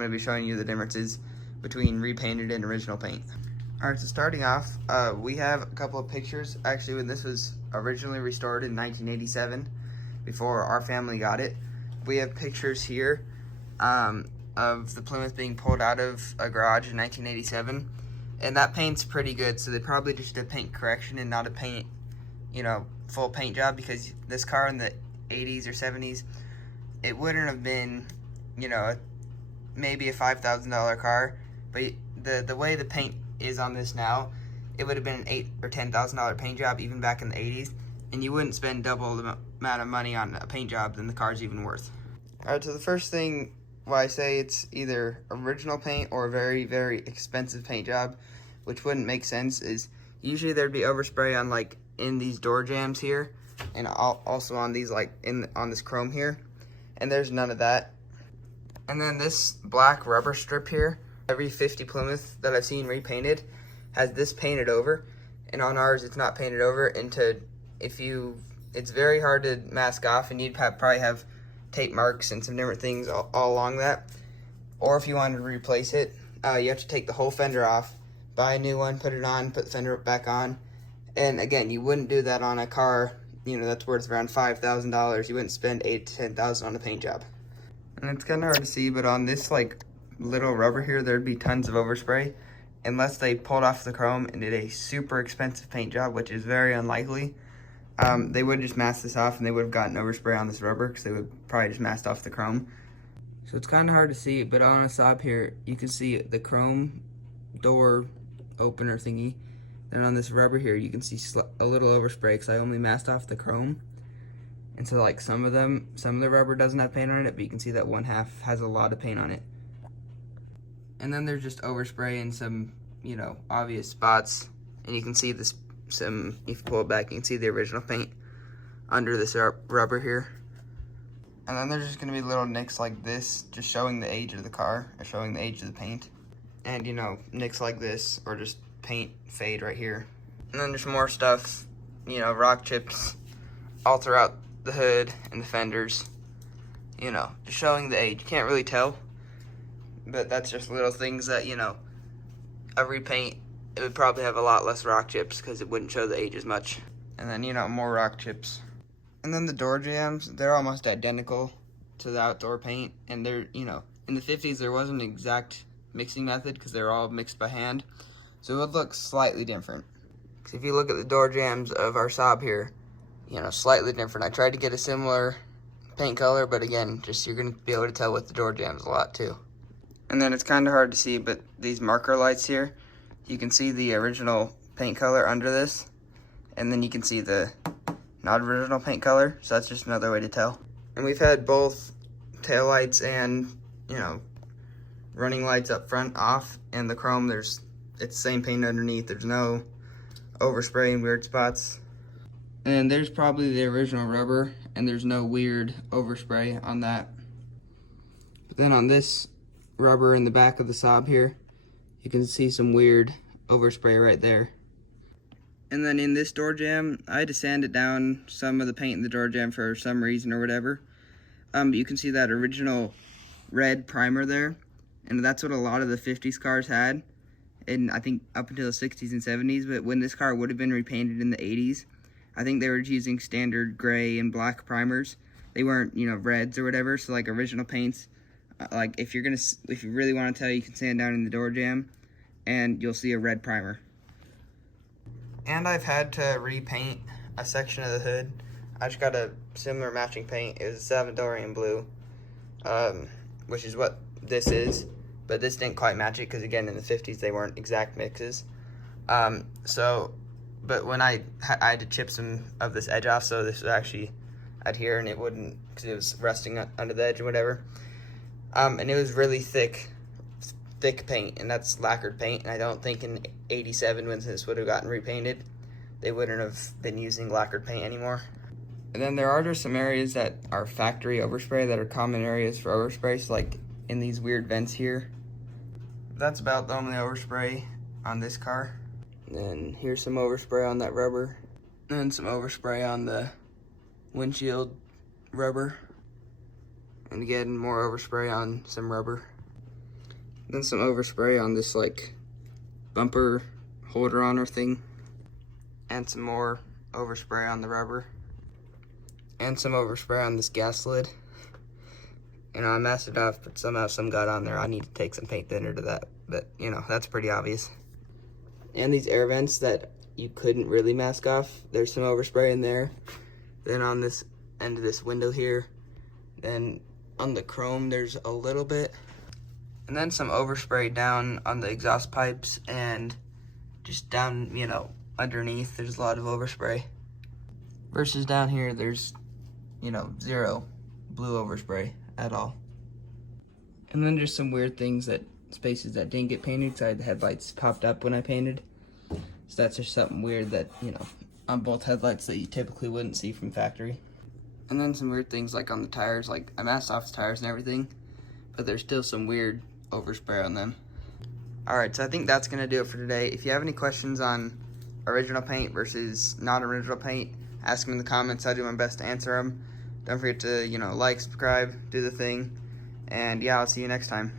I'm going to be showing you the differences between repainted and original paint. Alright, so starting off, we have a couple of pictures. Actually, when this was originally restored in 1987, before our family got it, we have pictures here of the Plymouth being pulled out of a garage in 1987. And that paint's pretty good, so they probably just did paint correction and not a paint, full paint job, because this car in the 80s or 70s, it wouldn't have been, maybe a $5,000 car, but the way the paint is on this now, it would have been an $8,000 or $10,000 paint job even back in the 80s, and you wouldn't spend double the amount of money on a paint job than the car's even worth. Alright, so the first thing why I say it's either original paint or a very, very expensive paint job, which wouldn't make sense, is usually there'd be overspray on like in these door jambs here, and also on these on this chrome here, and there's none of that. And then this black rubber strip here, every 50 Plymouth that I've seen repainted has this painted over, and on ours it's not painted over. And it's very hard to mask off, and you'd probably have tape marks and some different things all along that. Or if you wanted to replace it, you have to take the whole fender off, buy a new one, put it on, put the fender back on. And again, you wouldn't do that on a car, that's worth around $5,000. You wouldn't spend $8,000 to $10,000 on a paint job. And it's kind of hard to see, but on this little rubber here, there'd be tons of overspray, unless they pulled off the chrome and did a super expensive paint job, which is very unlikely. They would just mask this off, and they would have gotten overspray on this rubber, because they would probably just mask off the chrome. So it's kind of hard to see, but on a Saab here, you can see the chrome door opener thingy. Then on this rubber here, you can see a little overspray, because I only masked off the chrome. And so some of the rubber doesn't have paint on it, but you can see that one half has a lot of paint on it. And then there's just overspray in some, obvious spots. And you can see this, if you pull it back, you can see the original paint under this rubber here. And then there's just gonna be little nicks like this, just showing the age of the car, or showing the age of the paint. And, nicks like this, or just paint fade right here. And then there's more stuff, rock chips all throughout the hood and the fenders, just showing the age. You can't really tell, but that's just little things that, a repaint, it would probably have a lot less rock chips, because it wouldn't show the age as much. And then, more rock chips. And then the door jambs, they're almost identical to the outdoor paint, and they're, in the 50s there wasn't an exact mixing method, because they're all mixed by hand, so it would look slightly different. Because if you look at the door jambs of our Saab here, slightly different. I tried to get a similar paint color, but again, you're going to be able to tell with the door jambs a lot too. And then it's kind of hard to see, but these marker lights here, you can see the original paint color under this, and then you can see the not original paint color, so that's just another way to tell. And we've had both tail lights and, running lights up front off, and the chrome, it's the same paint underneath. There's no overspray in weird spots. And there's probably the original rubber, and there's no weird overspray on that. But then on this rubber in the back of the Saab here, you can see some weird overspray right there. And then in this door jamb, I had to sand it down, some of the paint in the door jamb for some reason or whatever. But you can see that original red primer there, and that's what a lot of the 50s cars had, and I think up until the 60s and 70s. But when this car would have been repainted in the 80s, I think they were using standard gray and black primers. They weren't, reds or whatever. So original paints, if you really want to tell, you can sand down in the door jamb, and you'll see a red primer. And I've had to repaint a section of the hood. I just got a similar matching paint. It was Salvadorian blue, which is what this is, but this didn't quite match it, because again, in the 50s they weren't exact mixes. But when I had to chip some of this edge off, so this was actually adhere, and it wouldn't, because it was resting under the edge or whatever. And it was really thick paint, and that's lacquered paint. And I don't think in '87, when this would have gotten repainted, they wouldn't have been using lacquered paint anymore. And then there are just some areas that are factory overspray that are common areas for overspray, so in these weird vents here. That's about the only overspray on this car. And then here's some overspray on that rubber. And some overspray on the windshield rubber. And again, more overspray on some rubber. Then some overspray on this like bumper holder on our thing. And some more overspray on the rubber. And some overspray on this gas lid. You know, I masked it off, but somehow some got on there. I need to take some paint thinner to that, but you know, that's pretty obvious. And these air vents that you couldn't really mask off, there's some overspray in there. Then on this end of this window here, then on the chrome, there's a little bit. And then some overspray down on the exhaust pipes and just down, you know, underneath, there's a lot of overspray. Versus down here, there's, you know, zero blue overspray at all. And then there's some weird things that, spaces that didn't get painted because I had the headlights popped up when I painted. So that's just something weird that, you know, on both headlights that you typically wouldn't see from factory. And then some weird things like on the tires, like I masked off the tires and everything, but there's still some weird overspray on them. Alright, so I think that's going to do it for today. If you have any questions on original paint versus non-original paint, ask them in the comments. I'll do my best to answer them. Don't forget to, you know, like, subscribe, do the thing. And yeah, I'll see you next time.